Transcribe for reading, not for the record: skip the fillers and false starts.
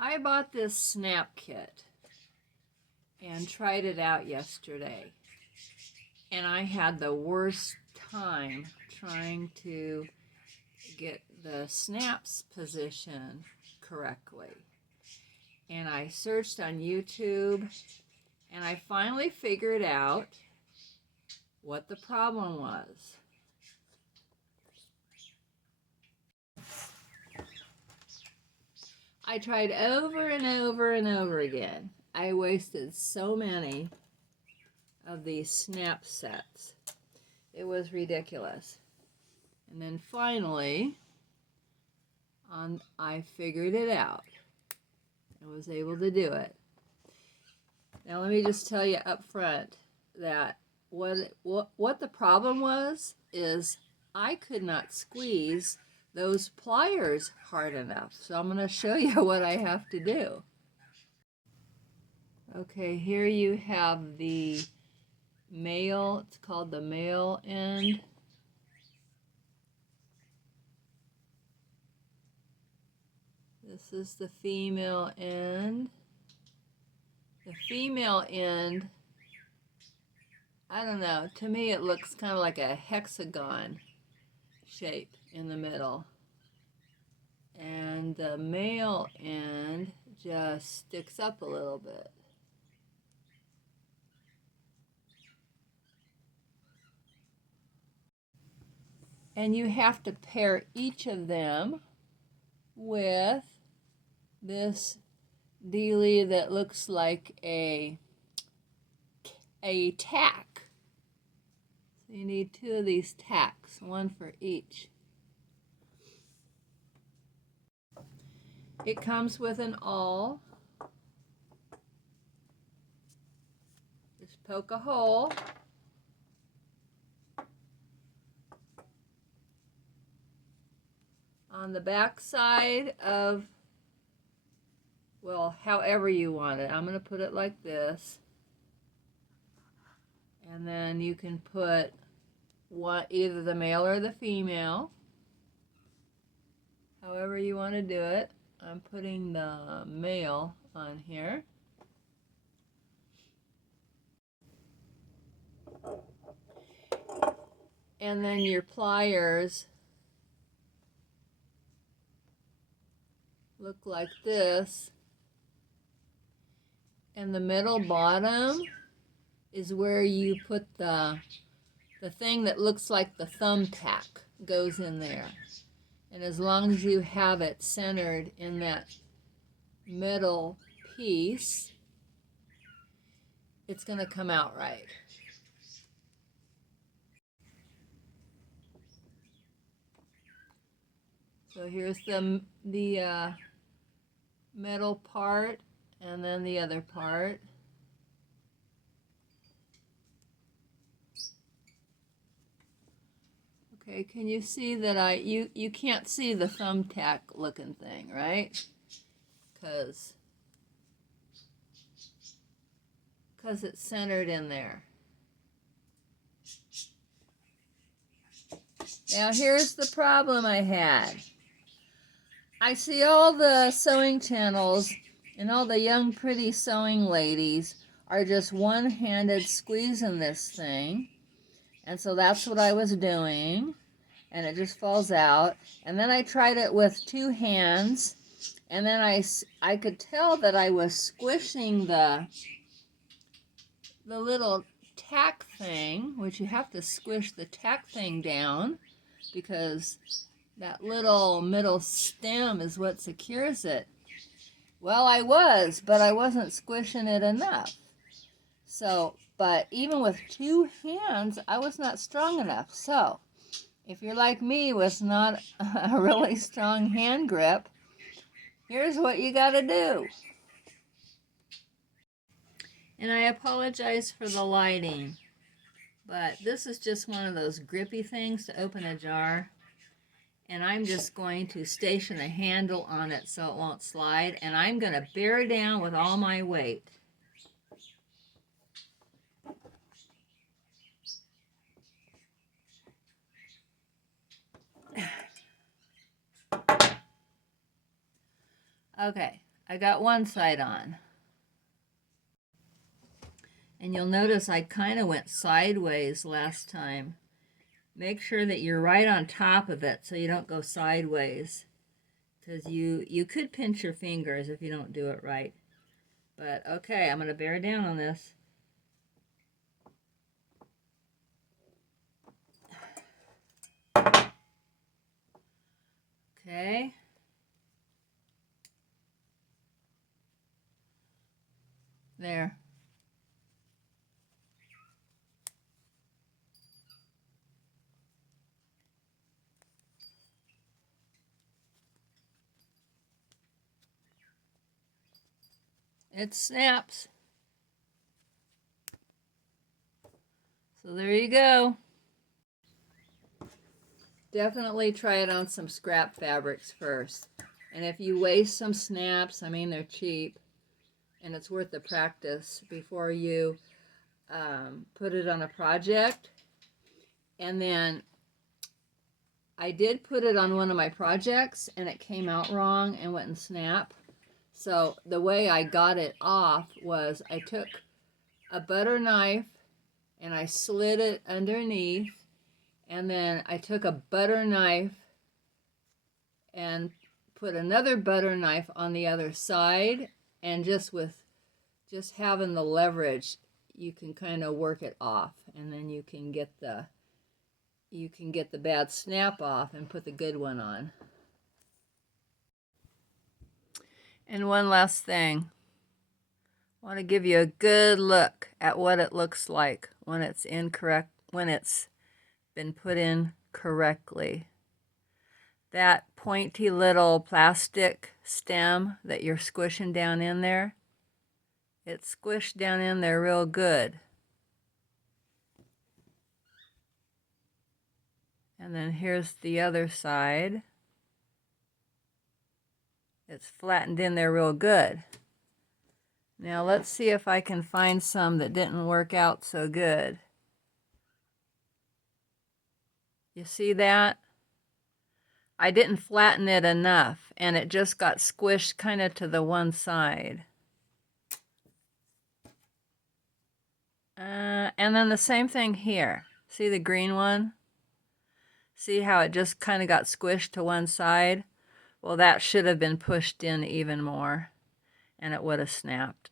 I bought this snap kit and tried it out yesterday, and I had the worst time trying to get the snaps position correctly. And I searched on YouTube, and I finally figured out what the problem was. I tried over and over and over again. I wasted so many of these snap sets. It was ridiculous. And then finally, I figured it out. I was able to do it. Now let me just tell you up front that what the problem was is I could not squeeze those pliers hard enough. So I'm going to show you what I have to do. Okay, here you have the male, it's called the male end. This is the female end. The female end, I don't know, to me it looks kind of like a hexagon shape in the middle. And the male end just sticks up a little bit. And you have to pair each of them with this dealie that looks like a tack. So you need two of these tacks, one for each. It comes with an awl. Just poke a hole. On the back side of, well, however you want it. I'm going to put it like this. And then you can put either the male or the female. However you want to do it. I'm putting the male on here. And then your pliers look like this. And the middle bottom is where you put the thing that looks like the thumbtack goes in there. And as long as you have it centered in that middle piece, it's going to come out right. So here's the middle part and then the other part. Okay, can you see that you can't see the thumbtack looking thing, right? Because it's centered in there. Now here's the problem I had. I see all the sewing channels and all the young pretty sewing ladies are just one-handed squeezing this thing. And so that's what I was doing. And it just falls out. And then I tried it with two hands. And then I could tell that I was squishing the little tack thing, which you have to squish the tack thing down because that little middle stem is what secures it. Well, I was, but I wasn't squishing it enough. So, but even with two hands, I was not strong enough. So, if you're like me with not a really strong hand grip, here's what you got to do. And I apologize for the lighting, but this is just one of those grippy things to open a jar. And I'm just going to station a handle on it so it won't slide. And I'm going to bear down with all my weight. Okay, I got one side on. And you'll notice I kind of went sideways last time. Make sure that you're right on top of it so you don't go sideways. Because you could pinch your fingers if you don't do it right. But okay, I'm going to bear down on this. Okay. There. It snaps. So there you go. Definitely try it on some scrap fabrics first. And if you waste some snaps, I mean, they're cheap, and it's worth the practice before you put it on a project. And then I did put it on one of my projects, and it came out wrong and wouldn't snap. So the way I got it off was I took a butter knife and I slid it underneath, and then I took a butter knife and put another butter knife on the other side, and just having the leverage, you can kind of work it off, and then you can get the bad snap off and put the good one on. And one last thing. I want to give you a good look at what it looks like when it's incorrect, when it's been put in correctly. That pointy little plastic stem that you're squishing down in there, it's squished down in there real good. And then here's the other side. It's flattened in there real good. Now let's see if I can find some that didn't work out so good. You see that? I didn't flatten it enough, and it just got squished kind of to the one side. And then the same thing here. See the green one? See how it just kind of got squished to one side? Well, that should have been pushed in even more, and it would have snapped.